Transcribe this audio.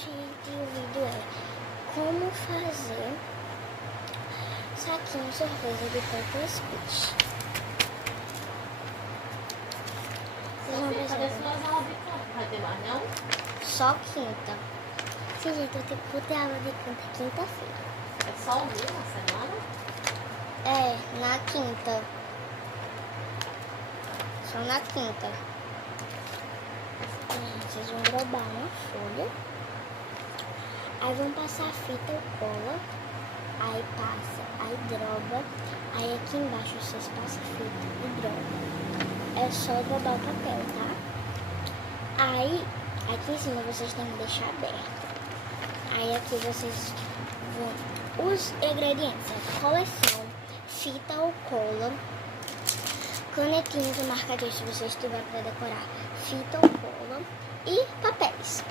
gente, o vídeo é como fazer saquinho surpresa de Peppa Squish. Parece nós aula de canto, vai ter mais não? Só quinta. Sim, gente, vou ter aula de canto quinta-feira. É só um dia na semana? É, na quinta. Só na quinta. Vocês vão drobar uma folha. Aí vão passar fita ou cola. Aí passa, aí droba. Aí aqui embaixo vocês passam fita e droba. É só drobar o papel, tá? Aí, aqui em cima vocês têm que deixar aberto. Aí aqui vocês vão... Os ingredientes é coleção, fita ou cola, canetinhas ou marcadores se vocês tiverem para decorar, fita ou cola e papéis.